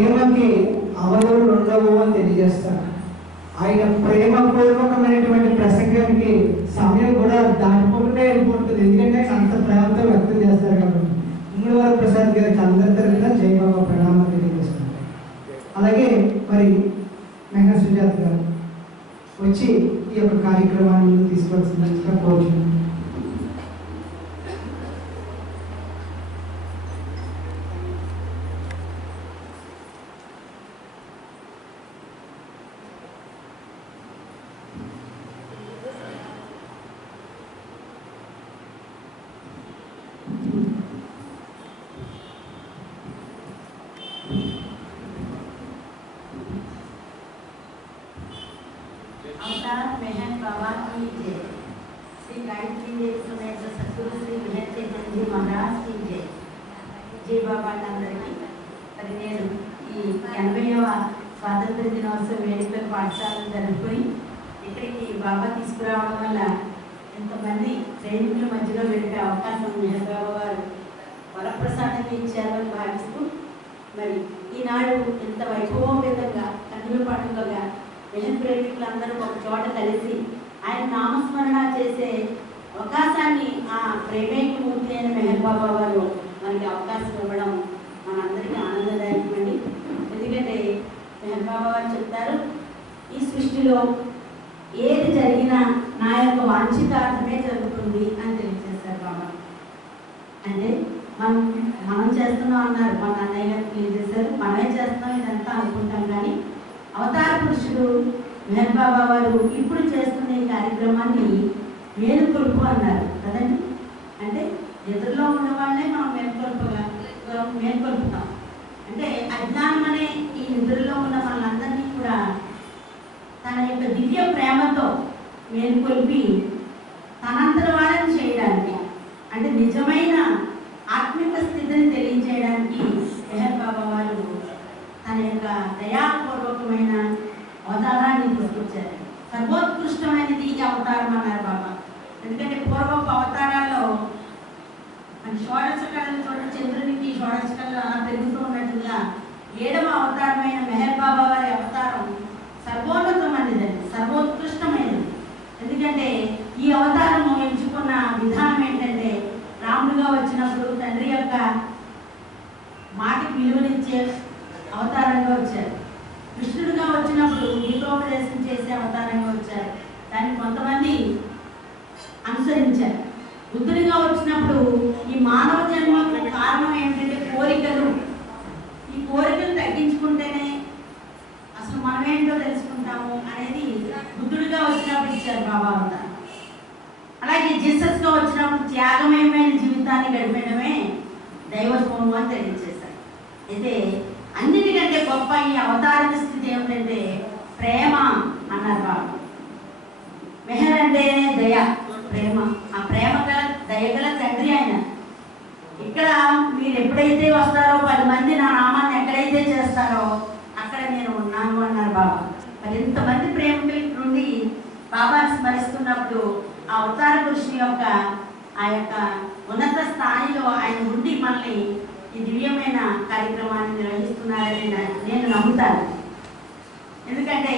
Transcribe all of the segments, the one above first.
ప్రేమకి అవధులు ఉండవు అని తెలియజేస్తారు. ఆయన ప్రేమపూర్వకమైనటువంటి ప్రసంగానికి సమయం కూడా దాటిపోకుండా వెళ్ళిపోతుంది. ఎందుకంటే ఆయన అంత ప్రేమతో వ్యక్తం చేస్తారు కాబట్టి. ఇంగులవారి ప్రసాద్ గారికి అందరి తరఫున జై బాబా ప్రణామం తెలియజేస్తున్నారు. అలాగే మరి మేఘా సుజాత గారు వచ్చి ఈ యొక్క కార్యక్రమాన్ని తీసుకోవాల్సిందిగా కోరుచున్నాను. अवतार मेहन बाबा की जय। श्री गायत्री देव समेत सद्गुरु श्री विजय चेतन जी महाराज की जय। जय बाबा అందరికీ మరి నేను ఈ 80వ స్వాతంత్ర దినోత్సవ వేడుకల పాఠశాలను జరుపుకొని ఇక్కడికి బాబా తీసుకురావడం వల్ల ఎంతమంది ప్రేమికుల మధ్యలో వెళ్ళే అవకాశం మెహర్ బాబా గారు వరప్రసాదంగా ఇచ్చారని భావిస్తూ మరి ఈనాడు ఎంత వైభవోపేతంగా కన్నుల పండుగగా మెహన్ ప్రేమికులందరూ ఒక చోట కలిసి ఆయన నామస్మరణ చేసే అవకాశాన్ని ఆ ప్రేమేకమూర్తి అయిన మెహర్ బాబా వారు మనకి అవకాశం ఇవ్వడం మనందరికీ ఆనందదాయకమండి. ఎందుకంటే మెహర్ బాబా వారు చెప్తారు, ఈ సృష్టిలో ఏది జరిగినా నా యొక్క వాంఛితార్థమే జరుగుతుంది అని తెలియజేస్తారు బాబా. అంటే మనం చేస్తున్నాం అన్నారు, మా అన్నయ్య గారు తెలియజేశారు, మనమే చేస్తున్నాం ఇదంతా అనుకుంటాం. కానీ అవతార పురుషుడు మెహర్ బాబా వారు ఇప్పుడు చేస్తున్న ఈ కార్యక్రమాన్ని మేలుకొలుపు అన్నారు కదండి. అంటే ఎదురులో ఉన్న వాళ్ళనే మనం మేలుకొలుపుతాం. అంటే అజ్ఞానం అనే ఈ నిద్రలో ఉన్న వాళ్ళందరినీ కూడా తన యొక్క దివ్య ప్రేమతో మేలుకొల్పి తనంతర వాళ్ళని చేయడానికి, అంటే నిజమైన ఆత్మిక స్థితిని తెలియజేయడానికి మెహర్ బాబా వారు తన యొక్క దయాపూర్వకమైన అవతారాన్ని తీసుకొచ్చారు. సర్వోత్కృష్టమైనది ఈ అవతారం అన్నారు బాబా. ఎందుకంటే పూర్వపు అవతారాల్లో మన షోడశ కళలు చూడండి, చంద్రునికి షోడశ కళలు అలా పెరుగుతూ ఉన్నట్టుగా 7వ అవతారమైన మెహర్ బాబా వారి అవతారం సర్వోన్నతమైనదండి, సర్వోత్కృష్టమైనది. ఎందుకంటే ఈ అవతారం ఎంచుకున్న విధానం ఏంటంటే, రాముడుగా వచ్చినప్పుడు తండ్రి యొక్క మాటకి విలువనిచ్చే అవతారంగా వచ్చారు. కృష్ణుడిగా వచ్చినప్పుడు గీతోపదేశం చేసే అవతారంగా వచ్చారు. దాన్ని కొంతమంది అనుసరించారు. బుద్ధుడిగా వచ్చినప్పుడు ఈ మానవ జన్మకు కారణం ఏంటంటే కోరికలు. ఈ కోరికలు తగ్గించుకుంటేనే అసలు మనం ఏంటో తెలుసుకుంటాము అనేది బుద్ధుడిగా వచ్చినప్పుడు ఇచ్చారు బాబా అవతారం. అలాగే జీసస్గా వచ్చినప్పుడు త్యాగమయమైన జీవితాన్ని గడిపడమే దైవత్వము అని తెలియజేశారు. అయితే అన్నిటికంటే గొప్ప ఈ అవతారిక స్థితి ఏమిటంటే ప్రేమ అన్నారు బాబు. మెహర్ అంటేనే దయ, ప్రేమ. ఆ ప్రేమ గల దయగల తండ్రి ఆయన. ఇక్కడ మీరు ఎప్పుడైతే వస్తారో 10 మంది నా నామాన్ని ఎక్కడైతే చేస్తారో అక్కడ నేను ఉన్నాను అన్నారు బాబా. మరి ఇంతమంది ప్రేమికుల నుండి బాబాని స్మరిస్తున్నప్పుడు ఆ అవతార పురుషుని యొక్క ఆ యొక్క ఉన్నత స్థాయిలో ఆయన ఉండి మళ్ళీ ఈ దివ్యమైన కార్యక్రమాన్ని నిర్వహిస్తున్నారని నేను నమ్ముతాను. ఎందుకంటే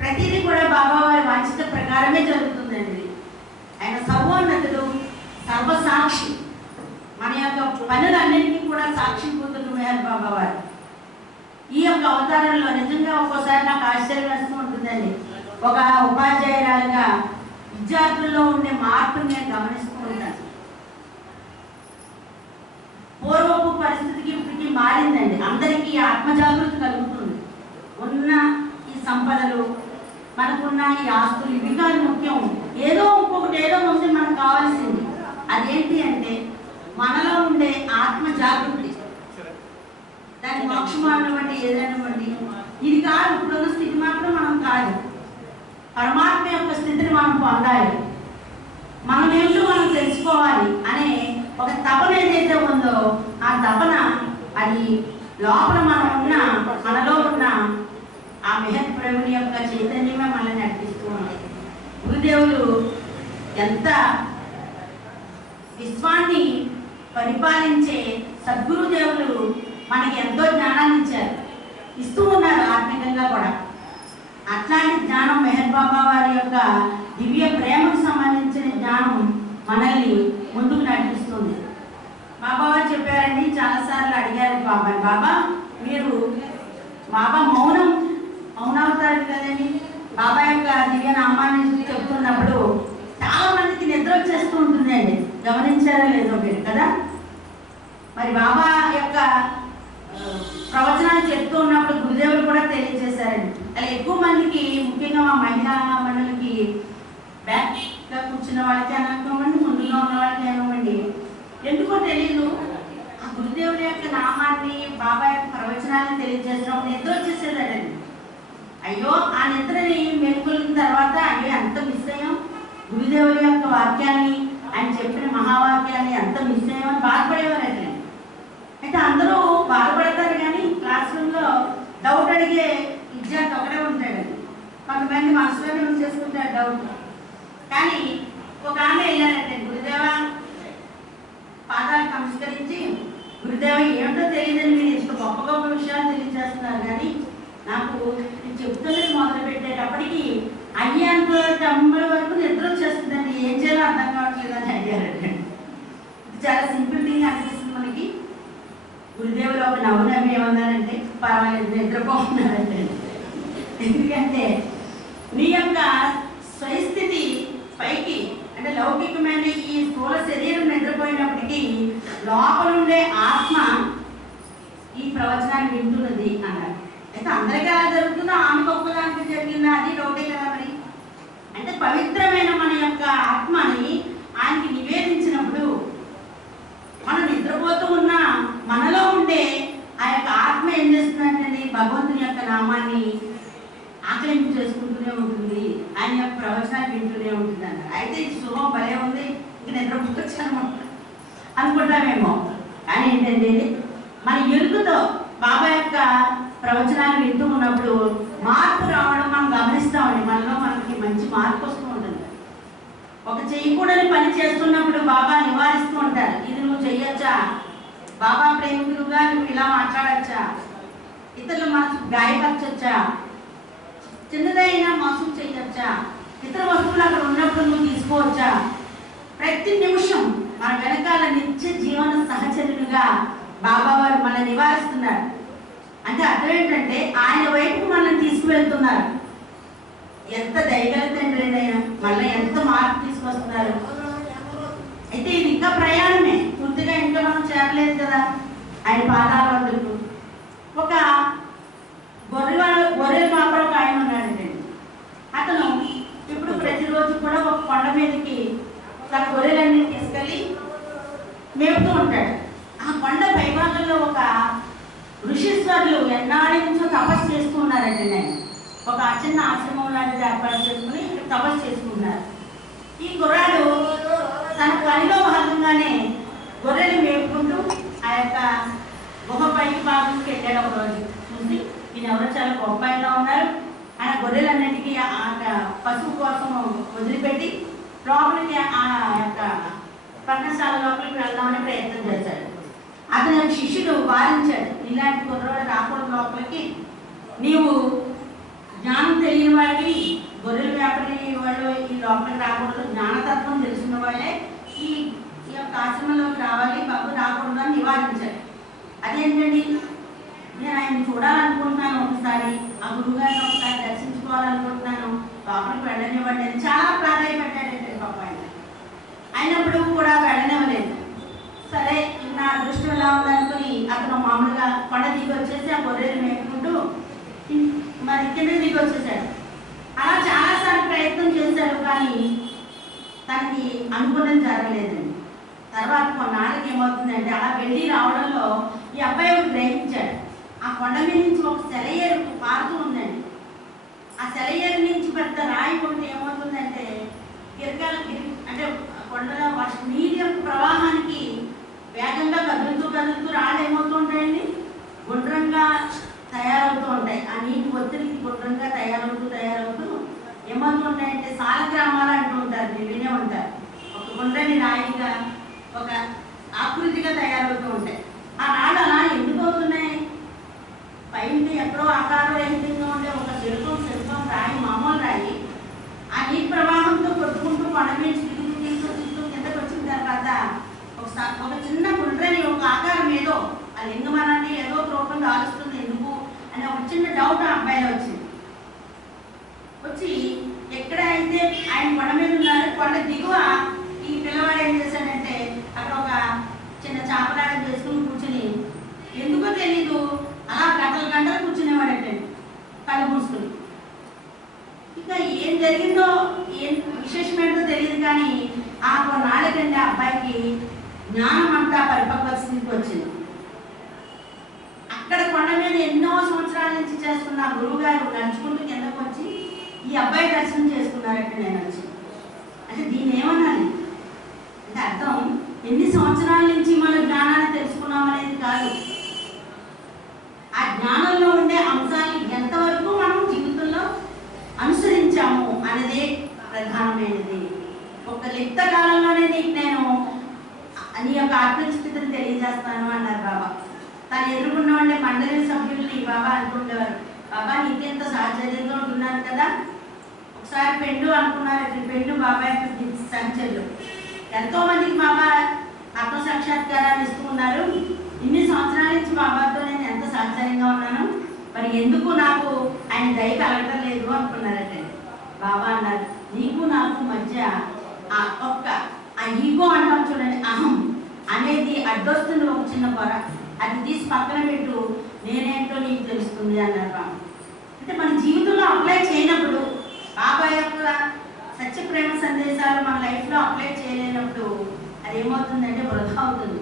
ప్రతిదీ కూడా బాబా వారి వాంఛిత ప్రకారమే జరుగుతుందండి. ఆయన సర్వోన్నతుడు, సర్వసాక్షి. మన యొక్క పనులన్నింటినీ కూడా సాక్షిభూతుడు మెహర్ బాబా వారు. ఈ యొక్క అవతారంలో నిజంగా ఒక్కోసారి నాకు ఆశ్చర్యం వేస్తూ ఉంటుందండి. ఒక ఉపాధ్యాయురాలుగా విద్యార్థుల్లో ఉండే మార్పును నేను గమనిస్తూ ఉంటాను. పూర్వపు పరిస్థితికి ఇప్పటికీ మారిందండి. అందరికీ ఆత్మజాగృతి కలుగుతుంది. ఉన్న ఈ సంపదలు, మనకున్న ఈ ఆస్తులు ఇవి కాదు ముఖ్యం. ఏదో ఇంకొకటి ఏదో ఉంది మనకు కావాల్సింది. అదేంటి అంటే మనలో ఉండే ఆత్మజాగృతి. దాని మోక్షం అన్నటువంటి ఏదైనావ్వండి, ఇది కాదు. ఇప్పుడున్న స్థితి మాత్రం మనం కాదు. పరమాత్మ యొక్క స్థితిని మనం పొందాలి, మనం ఏంటో మనం తెలుసుకోవాలి అనే ఒక తపన ఏదైతే ఉందో ఆ తపన అది లోపల మనలో ఉన్న ఆ మెహర్ ప్రభుని యొక్క చైతన్యమే మనల్ని నడిపిస్తూ ఉంది. గురుదేవులు ఎంత విశ్వాన్ని పరిపాలించే సద్గురుదేవులు మనకి ఎంతో జ్ఞానాన్ని ఇచ్చారు. ఇస్తూ ఉన్నారు ఆత్మీయంగా కూడా. అట్లాంటి జ్ఞానం మెహర్ బాబా వారి యొక్క దివ్య ప్రేమకు సంబంధించిన జ్ఞానం మనల్ని ముందుకు నడిపిస్తుంది. బాబా వారు చెప్పారండి, చాలాసార్లు అడిగారు బాబా, బాబా మీరు బాబా మౌనవుతారు కదండి. బాబా యొక్క దివ్య నామాన్ని చెప్తున్నప్పుడు చాలా మందికి నిద్ర వచ్చేస్తూ ఉంటుందండి, గమనించారో లేదో మీరు కదా. మరి బాబా యొక్క ప్రవచనాలు చెప్తూ ఉన్నప్పుడు గురుదేవులు కూడా తెలియజేశారండి. అలా ఎక్కువ మందికి, ముఖ్యంగా మా మహిళా మండలికి బ్యాక్గా కూర్చున్న వాళ్ళకి అనకపోండి, ముందుగా ఉన్న వాళ్ళకి అనవ్వండి, ఎందుకో తెలియదు ఆ గురుదేవుల యొక్క నామాన్ని, బాబా యొక్క ప్రవచనాన్ని తెలియజేసినప్పుడు నిద్ర వచ్చేసేదండి. అయ్యో ఆ నిద్రని మెలుకున్న తర్వాత అయ్యో ఎంత మిస్ అయ్యాం, గురుదేవుల యొక్క వాక్యాన్ని, ఆయన చెప్పిన మహావాక్యాన్ని ఎంత మిస్ అయ్యామని బాధపడేవారండి. అయితే అందరూ బాధపడతారు కానీ క్లాస్ రూమ్లో డౌట్ అడిగే విద్యార్థి ఒకటే ఉంటాడండి. కొంతమంది మనసులోనే ఉంచేసుకుంటారు డౌట్. కానీ ఒక ఆమె వెళ్ళారంటే, గురుదేవ పాదాలు నమస్కరించి, గురుదేవ ఏమిటో తెలియదని మీరు ఇంత గొప్ప గొప్ప విషయాలు తెలియజేస్తున్నారు, కానీ నాకు నేను చెప్తున్నది మొదలు పెట్టేటప్పటికి అయ్యేంత తొంభై వరకు నిద్ర వచ్చేస్తుందండి, ఏం చేయాలో అర్థం కావట్లేదు అని అడిగారండి. చాలా సింపుల్ థింగ్ అనిపిస్తుంది మనకి. గురుదేవులు ఒక నవ్వు ఏమన్నారంటే, పర్వాలేదు నిద్రపోతున్నారంటే. ఎందుకంటే నీ యొక్క స్వస్థితి పైకి అంటే లౌకికమైన ఈ స్థూల శరీరం నిద్రపోయినప్పటికీ లోపల ఉండే ఆత్మ ఈ ప్రవచనాన్ని వింటున్నది అన్నారు. అయితే అందరికీ అలా జరుగుతుందో ఆమెకు ఒక్కదానికి జరిగిందా, అది డౌటే కదా. మరి అంటే పవిత్రమైన మన యొక్క ఆత్మని ఆయనకి నివేదించినప్పుడు మనం నిద్రపోతూ ఉన్న మనలో ఉండే ఆ యొక్క ఆత్మ ఏం చేస్తుందంటే భగవంతుని యొక్క నామాన్ని ఆకలింపు చేసుకుంటూనే ఉంటుంది, ఆయన యొక్క ప్రవచనాలు వింటూనే ఉంటుంది అన్నారు. అయితే ఇది శుభం భలే ఉంది, ఇంక నిద్రపోవచ్చాను అనుకుంటామేమో. కానీ ఏంటంటే మన ఎరుకతో బాబా యొక్క ప్రవచనాలు వింటూ ఉన్నప్పుడు మార్పు రావడం మనం గమనిస్తామండి. మనలో మనకి మంచి మార్పు వస్తూ ఉంటుంది. ఒక చేయకూడని పని చేస్తున్నప్పుడు బాబా నివారిస్తూ ఉంటారు. ఇది నువ్వు చెయ్యొచ్చా, బాబా ప్రేమికులుగా నువ్వు ఇలా మాట్లాడచ్చా, ఇతరుల మనసు గాయపరచొచ్చా, చిన్నదైనా మోసం చేయొచ్చా, ఇతర వస్తువులు అక్కడ ఉన్నప్పుడు నువ్వు తీసుకోవచ్చా. ప్రతి నిమిషం మన వెనకాల నిత్య జీవన సహచరులుగా బాబా వారు మనల్ని నివారిస్తున్నారు. అంటే అర్థం ఏంటంటే ఆయన వైపు మనల్ని తీసుకువెళ్తున్నారు. ఎంత దయగల తండ్రి అయినా మళ్ళీ ఎంత మార్పు తీసుకొస్తున్నారు. అయితే ఇది ఇంకా ప్రయాణమే, పూర్తిగా ఇంకా మనం చేరలేదు కదా ఆయన పాదాల వద్దకు. ఒక గొర్రెల మాపడ ఒక ఆయన ఉన్నాడండి. అతను ఇప్పుడు ప్రతిరోజు కూడా ఒక కొండ మీదకి తన గొర్రెలన్నీ తీసుకెళ్ళి మేపుతూ ఉంటాడు. ఆ కొండ పైభాగంలో ఒక ఋషీశ్వరులు ఎన్నాళ్ళ నుంచో తపస్సు చేస్తూ ఉన్నారండి. నేను ఒక చిన్న ఆశ్రమం లాంటిది ఏర్పాటు చేసుకుని ఇక్కడ తపస్సు చేసుకున్నారు. ఈ గుర్రాడు తన పనిలో భాగంగానే గొర్రెలు మేపుకుంటూ ఆ యొక్క గుహ పైకి భాగంకి వెళ్ళాడు. ఒక రోజు చూసి ఈయన ఎవరో చాలా గొప్ప ఆయనలో ఉన్నారు. ఆయన గొర్రెలన్నిటికీ ఆ పశువు కోసం వదిలిపెట్టి లోపలికి ఆ యొక్క పర్ణశాల లోపలికి వెళ్దామని ప్రయత్నం చేశాడు. అతని శిష్యుడు వారించాడు, ఇలాంటి కుర్రవాడు రాకూడదు లోపలికి, నీవు జ్ఞానం తెలియని వాడికి, గొర్రెలు వ్యాపారి వాళ్ళు ఈ లోపలికి రాకూడదు, జ్ఞానతత్వం తెలిసిన వాళ్ళే ఈ యొక్క ఆశ్రమంలోకి రావాలి, బాబు రాకూడదు అని నివారించాడు. అదేంటండి, నేను ఆయన్ని చూడాలనుకుంటున్నాను, ఒకసారి ఆ గురువుగారిని ఒకసారి దర్శించుకోవాలనుకుంటున్నాను, లోపలికి వెళ్ళనివ్వండి అని చాలా ప్రాధాన్యపడ్డాడండి పాప. అయినప్పుడు కూడా వెళ్ళనివ్వలేదు. సరే నా అదృష్టం ఎలా ఉందనుకుని అతను మామూలుగా కొండ దిగి వచ్చేసి ఆ గొర్రెలు మేపుకుంటూ మరి కింద దిగి వచ్చేసాడు. అలా చాలాసార్లు ప్రయత్నం చేశాడు, కానీ తనకి అనుకున్నది జరగలేదండి. తర్వాత కొన్నాళ్ళకి ఏమవుతుందంటే అలా వెళ్ళి రావడంలో ఈ అబ్బాయి ఒకటి గ్రహించాడు. ఆ కొండ మీద నుంచి ఒక సెలయేరు పారుతూ ఉందండి. ఆ సెలయేరు నుంచి పెద్ద రాయి కొంటే ఏమవుతుందంటే అంటే కొండలో నీటి యొక్క ప్రవాహానికి వేగంగా కదులుతూ రాళ్ళు ఏమవుతూ ఉంటాయండి, గుండ్రంగా తయారవుతూ ఉంటాయి. ఆ నీటి ఒత్తిడికి గుండ్రంగా తయారవుతూ ఏమవుతూ ఉంటాయంటే సాలగ్రామాలు అంటూ ఉంటారు, మీరు వినే ఉంటారు. ఒక గుండ్రని రాయిగా ఒక ఆకృతిగా తయారవుతూ ఉంటాయి. ఆ రాళ్ళు అలా ఎందుకు అవుతున్నాయి, పైన ఎక్కడో ఆయన కొండ మీద ఉన్నారు. కొండ దిగువ ఈ పిల్లవాడు ఏం చేశాడంటే అక్కడ ఒక చిన్న చాపలాట చేసుకుని కూర్చుని ఎందుకో తెలీదు అలా గంటలు గంటలు కూర్చునేవాడంటే కళ్ళు మూసుకుని. ఇంకా ఏం జరిగిందో ఏం విశేషమేంటో తెలియదు, కానీ ఆ కొన్నాళ్ళకంటే ఆ అబ్బాయికి జ్ఞానం అంతా పరిపక్వ స్థితికి వచ్చింది. అక్కడ కొండ మీద ఎన్నో సంవత్సరాల నుంచి చేస్తున్న గురువు గారు నడుచుకుంటూ కిందకు వచ్చి ఈ అబ్బాయి దర్శనం చేసుకున్నారంటే నేను వచ్చి అంటే దీన్ని ఏమన్నాను అంటే అర్థం ఎన్ని సంవత్సరాల నుంచి మన జ్ఞానాన్ని తెలుసుకున్నాం అనేది కాదు, ఆ జ్ఞానంలో ఉండే అంశాన్ని ఎంతవరకు మనం జీవితంలో అనుసరించాము అనేదే ప్రధానమైనది. ఒక లిప్త కాలంలోనే నీకు నేను నీ యొక్క ఆత్మస్థితిని తెలియజేస్తాను అన్నారు బాబా. తను ఎదుర్కొన్న ఉండే మండలి సభ్యుల్ని బాబా అనుకుంటేవారు, బాబా నీకెంత సాహచర్యంగా ఉంటున్నాను కదా. ఒకసారి పెండు అనుకున్నారు, పెండు బాబా యొక్క సంచర్లు ఎంతో మందికి బాబా ఆత్మ సాక్షాత్కారాన్ని ఇస్తూ ఉన్నారు. ఇన్ని సంవత్సరాల నుంచి బాబాతో నేను ఎంత సాహచర్యంగా ఉన్నాను, మరి ఎందుకు నాకు ఆయన దయ కలగటం లేదు అనుకున్నారట. బాబా అన్నారు, నీకు నాకు మధ్య ఆ ఈగో అంటాం చూడండి, అహం అనేది అడ్డొస్తుంది ఒక చిన్న పొర, అది తీసి పక్కన పెట్టు, నేనేంటో నీకు తెలుస్తుంది అన్నారు బాబా. అంటే మన జీవితంలో అప్లై చేయనప్పుడు, బాబా యొక్క సత్య ప్రేమ సందేశాలు మన లైఫ్లో అప్లై చేయలేనప్పుడు అది ఏమవుతుందంటే వృధా అవుతుంది.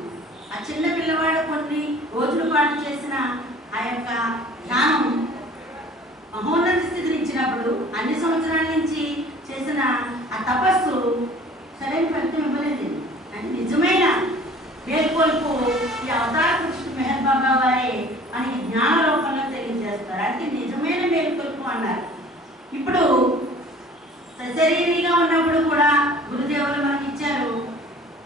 ఆ చిన్న పిల్లవాడు కొన్ని రోజుల పాటు చేసిన ఆ యొక్క ధ్యానం మహోన్నత స్థితిని ఇచ్చినప్పుడు అన్ని సంవత్సరాల నుంచి చేసిన ఆ తపస్సు సరైన ఫలితం ఇవ్వలేదు. అంటే నిజమైన మేల్కొల్పు ఈ అవతార పురుషుడు మెహర్ బాబా వారే మనకి జ్ఞాన రూపంలో తెలియజేస్తారు. అంటే నిజమైన మేల్కొల్పు అన్నారు. ఇప్పుడు సశరీరిగా ఉన్నప్పుడు కూడా గురుదేవులు మనకి ఇచ్చారు.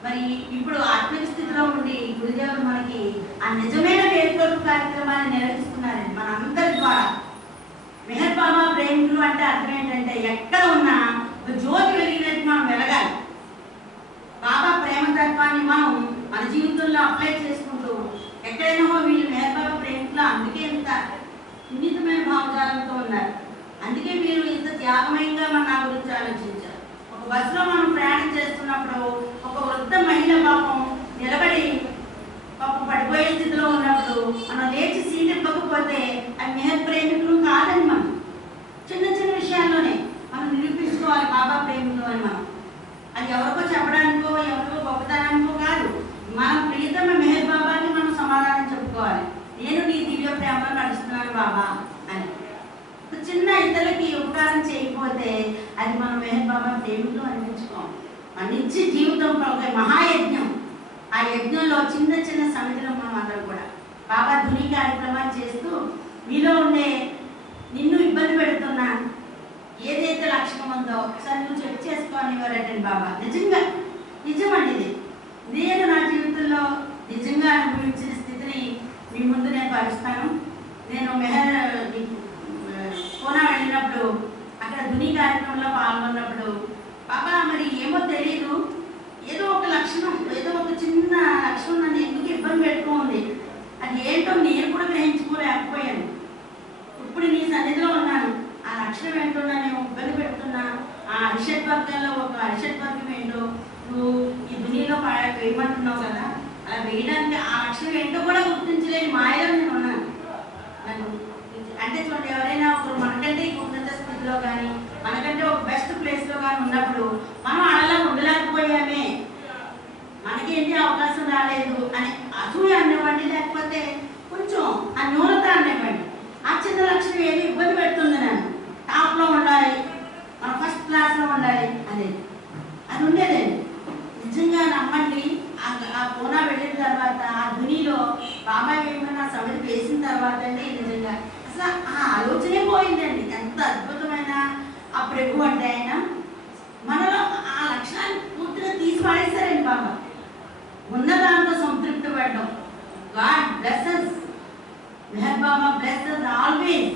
మరి ఇప్పుడు ఆత్మిక స్థితిలో ఉండి గురుదేవులు మనకి ఆ నిజమైన మేల్కొల్పు కార్యక్రమాన్ని నిర్వహిస్తున్నారండి మనందరి ద్వారా. మెహర్ బాబా ప్రేమికులు అంటే అర్థం ఏంటంటే ఎక్కడ ఉన్నా జ్యోతి వెలిగినట్టు మనం వెలగాలి. బాబా ప్రేమతత్వాన్ని మనం మన జీవితంలో అప్లై చేసుకుంటూ ఎక్కడైనా వీళ్ళు మెహర్ బాబా ప్రేమికులు అందుకే ఇంత సున్నితమైన భావజాలంతో ఉన్నారు. అందుకే మీరు ఇంత త్యాగమయంగా మన నా గురించి ఆలోచించారు. ఒక బస్సులో మనం ప్రయాణం చేస్తున్నప్పుడు ఒక వృద్ధ మహిళ పాపం నిలబడి పాపం పడిపోయే స్థితిలో ఉన్నప్పుడు మనం లేచి సీట్ ఇవ్వకపోతే అది మెహర్ ప్రేమికులు కాదని మనం చిన్న చిన్న విషయాల్లోనే మనం నిరూపించుకోవాలి బాబా ప్రేమికులు అని. మనం అది ఎవరికో చెప్పడానికో ఎవరికో గొప్పతనానికో కాదు, మనం ప్రియతమ మెహర్ బాబాకి మనం సమాధానం చెప్పుకోవాలి. నేను నీ దివ్య ప్రేమలో నడుస్తున్నాను బాబా అని. చిన్న ఇతరులకి ఉపకారం చేయకపోతే అది మనం మెహర్ బాబా ప్రేమికులు అనిపించుకోవాలి. మన నిత్య జీవితంలో ఒక మహాయజ్ఞం, ఆ యజ్ఞంలో చిన్న చిన్న సమితిలో మనం అందరం కూడా బాబా ధుని కార్యక్రమాలు చేస్తూ మీలో ఉండే నిన్ను ఇబ్బంది పెడుతున్నా ఏదైతే లక్షణం ఉందో ఒకసారి నువ్వు చెక్ చేసుకోనివ్వరటండి బాబా. నిజంగా నిజమండి ఇది. నేను నా జీవితంలో నిజంగా అనుభవించిన స్థితిని మీ ముందు నేను పరుస్తాను. నేను పూనా వెళ్ళినప్పుడు అక్కడ ధుని కార్యక్రమంలో పాల్గొన్నప్పుడు బాబా మరి ఏమో తెలియదు, ఏదో ఒక లక్షణం, ఏదో ఒక చిన్న లక్షణం నన్ను ఎందుకు ఇబ్బంది పెట్టుకోండి, అది ఏంటో నేను కూడా గ్రహించుకోలేకపోయాను. ఇప్పుడు నీ సన్నిధిలో ఉన్నాను, ఆ లక్షణం ఏంటో నేను ఇబ్బంది పెడుతున్నా, ఆ అరిషడ్ వర్గంలో ఒక అరిషడ్ వర్గం ఏంటో నువ్వు ఈ దునియాలో వేయమంటున్నావు కదా, అలా వేయడానికి ఆ లక్షణం ఏంటో కూడా గుర్తించలేని మాయలో నేను ఉన్నాను. నన్ను అంటే చూడండి, ఎవరైనా ఒకరు మనకంటే ఉన్నత స్థితిలో కానీ మనకంటే ఒక బెస్ట్ ప్లేస్లో కానీ ఉన్నప్పుడు మనం అలా ఉండలేకపోయామే, మనకేంటి అవకాశం రాలేదు అని అసూయ అనేవ్వండి, లేకపోతే కొంచెం ఆ న్యూనత అనేవ్వండి. ఆ చిన్న లక్షణం ఏది ఇబ్బంది పెడుతుంది, నన్ను టాప్లో ఉండాలి, మనం ఫస్ట్ క్లాస్లో ఉండాలి అనేది అది ఉండేదండి. నిజంగా నమ్మండి, ఆ పూనా వెళ్ళిన తర్వాత ఆ ధునిలో బాబాయ్ ఏమన్నా సమితి వేసిన తర్వాత అండి నిజంగా అసలు ఆ ఆలోచనే పోయిందండి. ఎంత అద్భుతమైన ఆ ప్రభు అంటే ఆయన మనలో ఆ లక్షణాన్ని పూర్తిగా తీసి పడేస్తారండి బాబా. ఉన్న దాంతో సంతృప్తి పడడం. గాడ్ బ్లెస్సెస్ మెహర్ బాబా, బ్లెస్సెస్ ఆల్వేస్.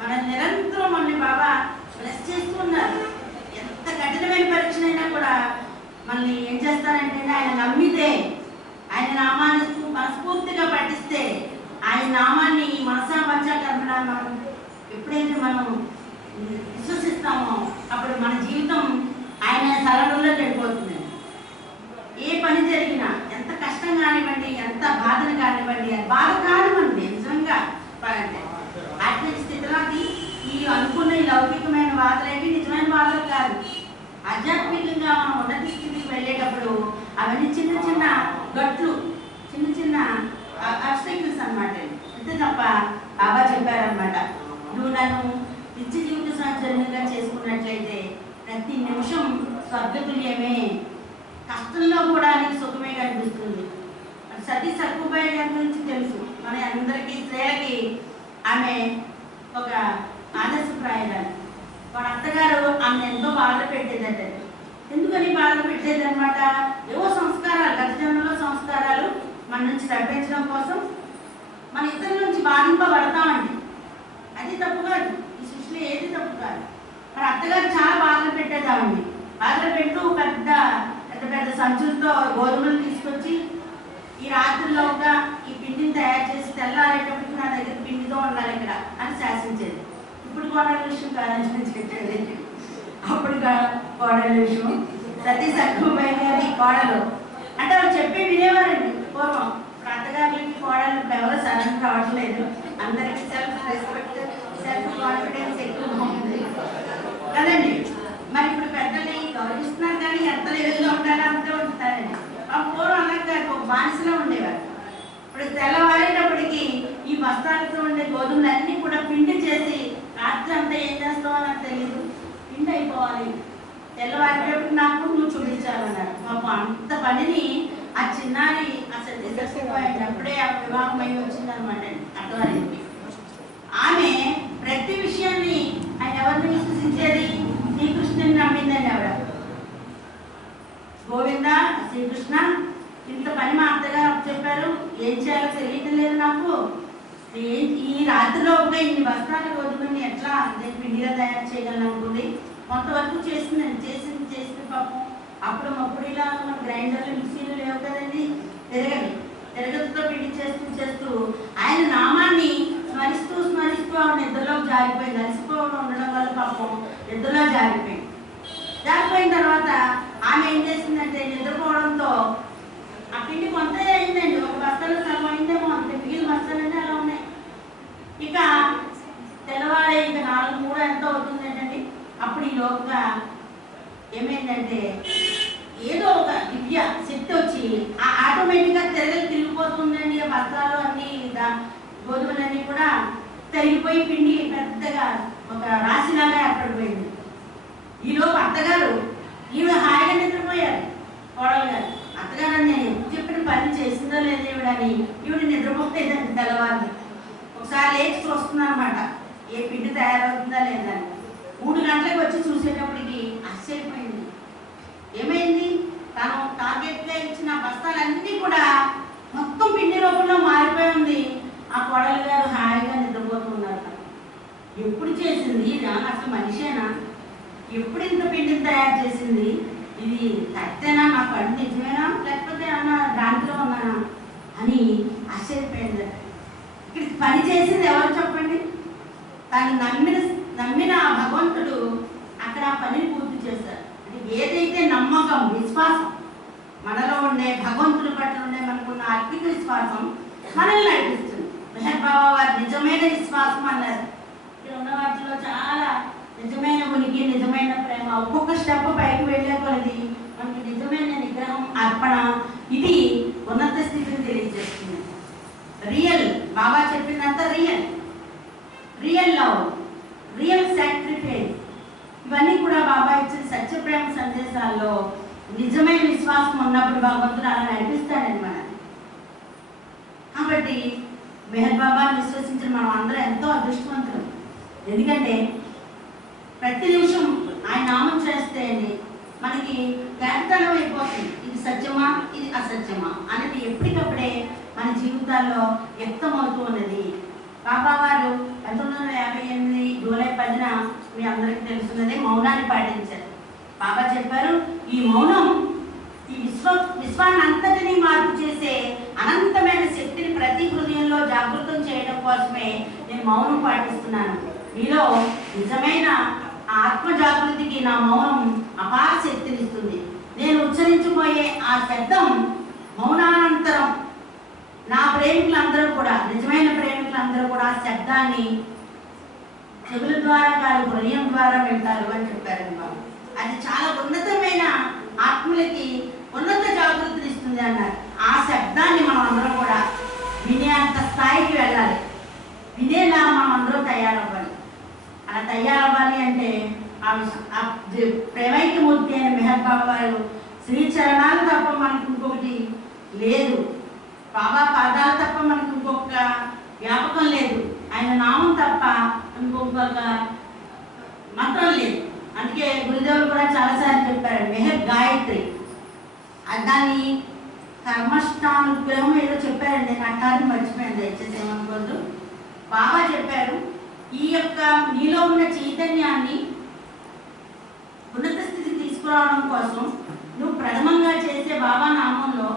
మన నిరంతరం మనల్ని బాబా బ్లెస్ చేస్తూ ఉన్నారు. ఎంత కఠినమైన పరీక్షనైనా కూడా మనల్ని ఏం చేస్తారంటే ఆయన నమ్మితే, ఆయన నామాన్ని మనస్ఫూర్తిగా పఠిస్తే, ఆయన నామాన్ని మనసా పంచా కర్మడా మనం ఎప్పుడైతే మనం విశ్వసిస్తామో అప్పుడు మన జీవితం బాధ కాదు మనది నిజంగా. ఆత్మీయ స్థితిలోకి ఈ అనుకున్న ఈ లౌకికమైన బాధలేవి నిజమైన బాధలు కాదు. ఆధ్యాత్మికంగా మనం ఉన్నత స్థితికి వెళ్ళేటప్పుడు అవన్నీ చిన్న చిన్న గట్లు, చిన్న చిన్న అబ్స్టకిల్స్ అన్నమాట. అంతే తప్ప బాబా చెప్పారనమాట, నువ్వు నన్ను నిత్య జీవిత సహచర్యంగా చేసుకున్నట్లయితే ప్రతి నిమిషం స్వర్గతుల్యమే, కష్టంలో కూడా నీకు సుఖమే కనిపిస్తుంది. సతీ సక్కుబాయి గారి గురించి తెలుసు మన అందరికీ, స్త్రీలకి ఆమె ఒక ఆదర్శప్రాయురాలు. వాడు అత్తగారు ఆమె ఎంతో బాధలు పెట్టేదట. ఎందుకని బాధలు పెట్టేది అనమాట? ఏవో సంస్కారాలు, గత జన్మలో సంస్కారాలు మన నుంచి తప్పించడం కోసం మన ఇద్దరి నుంచి బాధింపబడతామండి. అది తప్పు కాదు, ఈ సృష్టిలో ఏది తప్పు కాదు. మరి అత్తగారు చాలా బాధలు పెట్టేదామండి. బాధలు పెట్టు పెద్ద పెద్ద పెద్ద సంచులతో గోధుమలు తీసుకొచ్చి ఈ రాత్రిలోగా ఈ పిండిని తయారు చేసి తెల్లారేటప్పటికి నా దగ్గర పిండితో ఉండాలి ఇక్కడ అని శాసించేది. ఇప్పుడు కోడల విషయం కాదని చెప్పేది. అప్పుడు కోడల విషయం సతీ సక్కుబాయి గారి కోడలు అంటే వాళ్ళు చెప్పి వినేవారండి పూర్వం. ఇప్పుడు అత్తగారికి కోడలు ఎవరు సడన్ కావట్లేదు, అందరికీ సెల్ఫ్ రెస్పెక్ట్, సెల్ఫ్ కాన్ఫిడెన్స్ ఎక్కువగా ఉంది కదండి. మరి ఇప్పుడు పెద్దల్ని గౌరవిస్తున్నారు కానీ ఎంత లెవెల్లో ఉండాలో అంతే ఉంటారండి. ఆ పూర్వం అలాగే ఒక బానిసలో ఉండేవారు. ఇప్పుడు తెల్లవారేటప్పటికి ఈ బస్తాలతో ఉండే గోధుమలన్నీ కూడా పిండి చేసి రాత్రి అంతా ఏం చేస్తావో నాకు తెలియదు, పిండి అయిపోవాలి, తెల్లవారేటప్పటికి నాకు నువ్వు చూపించాలన్నారు. మాకు అంత పనిని ఆ చిన్నారి అసలు దిశపోయింది. అప్పుడే ఆ వివాహం అయి వచ్చిందనమాట అత్తవారికి. ఆమె ప్రతి విషయాన్ని ఆయన ఎవరిని విశ్వసించేది? శ్రీకృష్ణుని నమ్మిందండి ఆవిడ. గోవింద శ్రీకృష్ణ ఇంత పని మా అత్తగారు చెప్పారు, ఏం చేయాలో తెలియటం లేదు నాకు, ఈ రాత్రిలో ఒక ఇన్ని బస్తాల గోధుమని ఎట్లా నేను పిండిగా తయారు చేయగలను అనుకుంది. కొంతవరకు చేసిందండి, చేసింది పాపం. అప్పుడు ఇలా మన గ్రైండర్లు మిక్సీలు లేవు కదండి, తిరగతితో పిండి చేస్తూ ఆయన నామాన్ని స్మరిస్తూ ఆవిడ నిద్రలోకి జారిపోయింది. అలసిపోవడం ఉండడం వల్ల పాపం నిద్రలో జారిపోయిన తర్వాత ఆమె ఏం చేసిందంటే నిద్రపోవడంతో ఆ పిండి కొంత అయిందండి, ఒక బస్తాలో సగం అయిందేమో, అంతే మిగిలిన బస్తాలన్నీ అలా ఉన్నాయి. ఇక తెల్లవారే ఇంకా 4-3 ఎంతో అవుతుందండి. అప్పుడు ఈ లోపుగా ఏమైందంటే ఏదో ఒక దివ్య శక్తి వచ్చి ఆ ఆటోమేటిక్గా తిరిగిపోతుందండి. ఆ బస్తాలు అన్నీ గోధుమలన్నీ కూడా తిరిగిపోయి పిండి పెద్దగా ఒక రాశిలాగా ఏర్పడిపోయింది. ఈలోపు అత్తగారు ఈవిడ హాయిగా నిద్రపోయారు. కోడలు గారు అత్తగారు నేను చెప్పిన పని చేసిందో లేదో ఈవిడని ఈవిడ నిద్రపోలేదండి. తెల్లవారిని ఒకసారి లేచి చూస్తున్నాను అనమాట, ఏ పిండి తయారవుతుందా లేదని. 3 గంటలకు వచ్చి చూసేటప్పటికి ఆశ్చర్యపోయింది. ఏమైంది? తను టార్గెట్గా ఇచ్చిన బస్తాలన్నీ కూడా మొత్తం పిండి రూపంలో మారిపోయి ఉంది. ఆ కోడలు గారు హాయిగా నిద్రపోతున్నారు. ఎప్పుడు చేసింది అసలు మనిషేనా? ఎప్పుడు ఇంత పిండిని తయారు చేసింది? ఇది కరెక్టేనా? నా పని నిజమేనా లేకపోతే అన్న దాంట్లో ఉన్నానా అని ఆశ్చర్యపోయింది. ఇక్కడ పని చేసింది ఎవరు చెప్పండి? తను నమ్మిన ఆ భగవంతుడు అక్కడ ఆ పనిని పూర్తి చేశారు. అంటే ఏదైతే నమ్మకం, విశ్వాసం మనలో ఉండే, భగవంతుడి పట్ల ఉండే మనకున్న ఆత్మిక విశ్వాసం మనల్ని నడిపిస్తుంది. మెహర్ బాబా వారి నిజమైన విశ్వాసం అన్నారు. ఇక్కడ ఉన్న వాటిలో చాలా నిజమైన ఉనికి, నిజమైన ప్రేమ, ఒక్కొక్క స్టెప్ పైకి వెళ్ళే కొలది మనకి నిజమైన నిగ్రహం, అర్పణ, ఇది ఉన్నత స్థితిని తెలియజేస్తుంది. రియల్ బాబా చెప్పిందంతా రియల్ లవ్, రియల్ సాక్రిఫైస్, ఇవన్నీ కూడా బాబా ఇచ్చిన సత్యప్రేమ సందేశాల్లో నిజమైన విశ్వాసం ఉన్నప్పుడు భగవంతుడు అలా నడిపిస్తాడని మనల్ని. కాబట్టి మెహర్ బాబాని విశ్వసించిన మనం అందరం ఎంతో అదృష్టవంతులు. ఎందుకంటే ప్రతి నిమిషం ఆయన నామం చేస్తే మనకి వ్యాఖ్యానం అయిపోతుంది. ఇది సత్యమా, ఇది అసత్యమా అనేది ఎప్పటికప్పుడే మన జీవితాల్లో వ్యక్తమవుతూ ఉన్నది. బాబా వారు 1958 జూలై 10న మీ అందరికీ తెలుసున్నదే మౌనాన్ని పాటించారు. బాబా చెప్పారు, ఈ మౌనం ఈ విశ్వాన్ని అంతటినీ మార్పు చేసే అనంతమైన శక్తిని ప్రతి హృదయంలో జాగృతం చేయడం కోసమే నేను మౌనం పాటిస్తున్నాను. మీలో నిజమైన ఆత్మ జాగృతికి నా మౌనం అపార శక్తినిస్తుంది. నేను ఉచ్చరించబోయే ఆ శబ్దం మౌనానంతరం నా ప్రేమికులందరూ కూడా, నిజమైన ప్రేమికులందరూ కూడా ఆ శబ్దాన్ని చెవుల ద్వారా కాదు హృదయం ద్వారా వింటారు అని చెప్పారు బాబు. అది చాలా ఉన్నతమైన ఆత్మలకి ఉన్నత జాగృతిని ఇస్తుంది అన్నారు. ఆ శబ్దాన్ని మనం అందరం కూడా వినే అంత స్థాయికి వెళ్ళాలి. వినేలా మనం అందరూ తయారవ్వాలి. అలా తయారవ్వాలి అంటే ప్రేమైక్యమూర్తి అయిన మెహర్ బాబా వారు శ్రీచరణాలు తప్ప మనకు ఇంకొకటి లేదు, బాబా పాదాలు తప్ప మనకు ఇంకొక వ్యాపకం లేదు, ఆయన నామం తప్ప ఇంకొక మంత్రం లేదు. అందుకే గురుదేవులు కూడా చాలాసార్లు చెప్పారు మెహర్ గాయత్రి. దాన్ని కర్మష్టానుగ్రహం ఏదో చెప్పారండి, నాకు కాదు మర్చిపోయింది, దయచేసి ఏమనుకోవద్దు. బాబా చెప్పారు ఈ యొక్క నీలో ఉన్న చైతన్యాన్ని ఉన్నత స్థితి తీసుకురావడం కోసం నువ్వు ప్రథమంగా చేసే బాబా నామంలో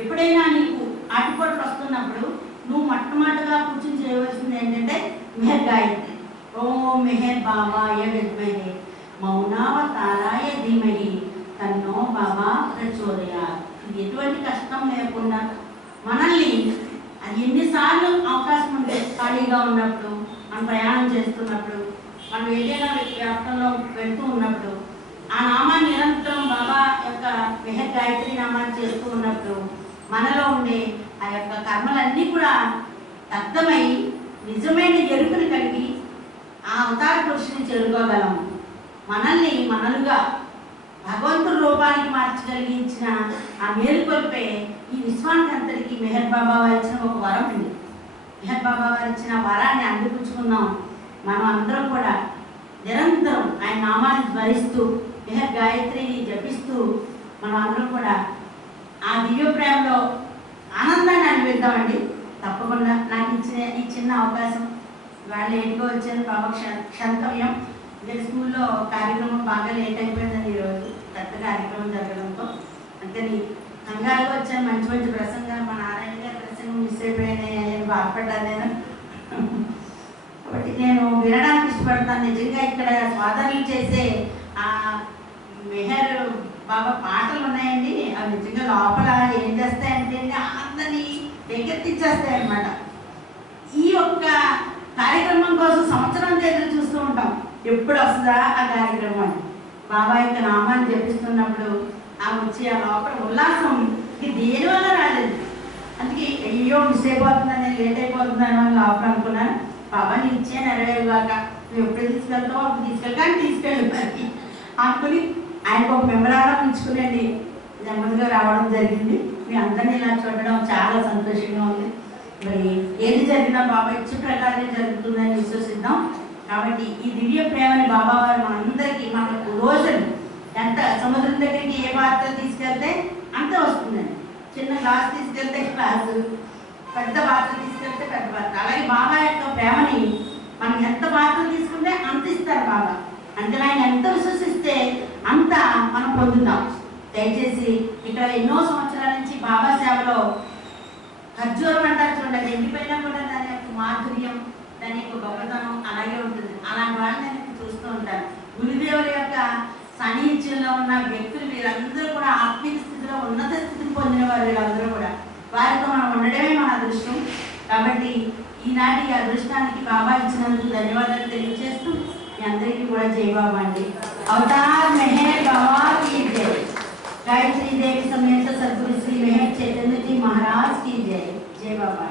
ఎప్పుడైనా నీకు ఆటుపోట్లు వస్తున్నప్పుడు నువ్వు మొట్టమొదటిగా కూర్చొని చేయవలసింది ఏంటంటే మెహర్ గాయత్రి. ఓం మెహర్ బాబాయ విద్మహే మౌనావతారాయ ధీమహి తన్నో బాబా ప్రచోదయాత్. ఇది ఎటువంటి కష్టం లేకుండా మనల్ని అది ఎన్నిసార్లు అవకాశం ఉంది ఖాళీగా ఉన్నప్పుడు, మనం ప్రయాణం చేస్తున్నప్పుడు, మనం ఏదైనా వ్యాప్తంలో వెళ్తూ ఉన్నప్పుడు ఆ నామాన్ని నిరంతరం బాబా యొక్క మెహర్ గాయత్రి నామాన్ని చేస్తూ ఉన్నప్పుడు మనలో ఉండే ఆ యొక్క కర్మలన్నీ కూడా దగ్ధమై నిజమైన ఎరుకను కలిగి ఆ అవతార పురుషుని చేరుకోగలము. మనల్ని మనలుగా భగవంతుడి రూపానికి మార్చగలిగించిన ఆ మేలుకొల్పే ఈ విశ్వానికి అంతటికి మెహర్ బాబా వారు ఇచ్చిన ఒక వరం ఉంది. మెహర్ బాబా వారు ఇచ్చిన వరాన్ని అందిపుచ్చుకుందాం. మనం అందరం కూడా నిరంతరం ఆయన నామాన్ని స్మరిస్తూ మెహర్ గాయత్రిని జపిస్తూ మనం అందరం కూడా ఆ దివ్య ప్రేమలో ఆనందాన్ని అనిపిద్దామండి. తప్పకుండా నాకు ఇచ్చిన ఈ చిన్న అవకాశం వాళ్ళు ఏంటో వచ్చారు బాబా క్షంతవ్యం. నేను స్కూల్లో కార్యక్రమం బాగా లేట్ అయిపోయిందని ఈరోజు పెద్ద కార్యక్రమం జరగడంతో అందుకని కంగారుగా వచ్చాను. మంచి మంచి ప్రసంగాలు మా నారాయణ గారి ప్రసంగం మిస్ అయిపోయినాయి బాధపడ్డాను నేను. కాబట్టి నేను వినడానికి ఇష్టపడతాను. నిజంగా ఇక్కడ సోదరులు చేసే ఆ మెహర్ బాబా పాటలు ఉన్నాయండి, అవి నిజంగా లోపల ఏం చేస్తాయంటే అందరినీ ఎగెత్తిచ్చేస్తాయి అన్నమాట. ఈ యొక్క కార్యక్రమం కోసం సంవత్సరం ఎదురు చూస్తూ ఉంటాం, ఎప్పుడు వస్తుందా ఆ కార్యక్రమం అని. బాబా యొక్క నామాన్ని జపిస్తున్నప్పుడు ఆ వచ్చి ఆ లోపల ఉల్లాసం ఇది దేనివల్ల రాలేదు. అందుకే అయ్యో మిస్ అయిపోతుందని లేట్ అయిపోతుందని అని లోపల అనుకున్నాను. బాబా నీ ఇచ్చే నెరవేరుగాక, నువ్వు ఎప్పుడు తీసుకెళ్తావు అప్పుడు తీసుకెళ్ళి కానీ తీసుకెళ్ళి అనుకుని ఆయనకు ఒక మెమరాండం ఉంచుకునేది నెమ్మదిగా రావడం జరిగింది. మీ అందరినీ ఇలా చూడడం చాలా సంతోషంగా ఉంది. మరి ఏది జరిగినా బాబా ఇచ్చే ప్రకారమే జరుగుతుందని విశ్వసిద్దాం. కాబట్టి ఈ దివ్య ప్రేమని బాబా వారు మనందరికీ మనకు రోజులు ఎంత సముద్రం దగ్గరికి ఏ పాత్ర తీసుకెళ్తే అంత వస్తుందండి. చిన్న గ్లాస్ తీసుకెళ్తే గ్లాసు, పెద్ద పాత్ర తీసుకెళ్తే పెద్ద పాత్ర. అలాగే బాబా యొక్క ప్రేమని మనం ఎంత పాత్ర తీసుకుంటే అంత ఇస్తారు బాబా. అంటే ఆయన ఎంత విశ్వసిస్తే అంత మనం పొందుతాం. దయచేసి ఇక్కడ ఎన్నో సంవత్సరాల నుంచి బాబా సేవలో ఖర్జూరం అంటారు చూడండి, ఎండిపోయినా కూడా దాని యొక్క మాధుర్యం, దాని యొక్క గొప్పతనం అలాగే ఉంటుంది. అలాంటి వాళ్ళని నేను చూస్తూ ఉంటాను. గురుదేవుల యొక్క సాన్నిధ్యంలో ఉన్న వ్యక్తులు వీళ్ళందరూ కూడా ఆత్మీయ స్థితిలో ఉన్నత స్థితిని పొందిన వారు. వీళ్ళందరూ కూడా వారితో మనం ఉండడమే మన అదృష్టం. కాబట్టి ఈనాటి అదృష్టానికి బాబా ఇచ్చినందుకు ధన్యవాదాలు తెలియజేస్తూ మీ అందరికీ కూడా జై బాబా అండి. అవతార్ మెహర్ బాబా की जय। गायत्री देवी समेत सद्गुरु श्री मेहर चैतन्य जी महाराज की जय। जय बाबा।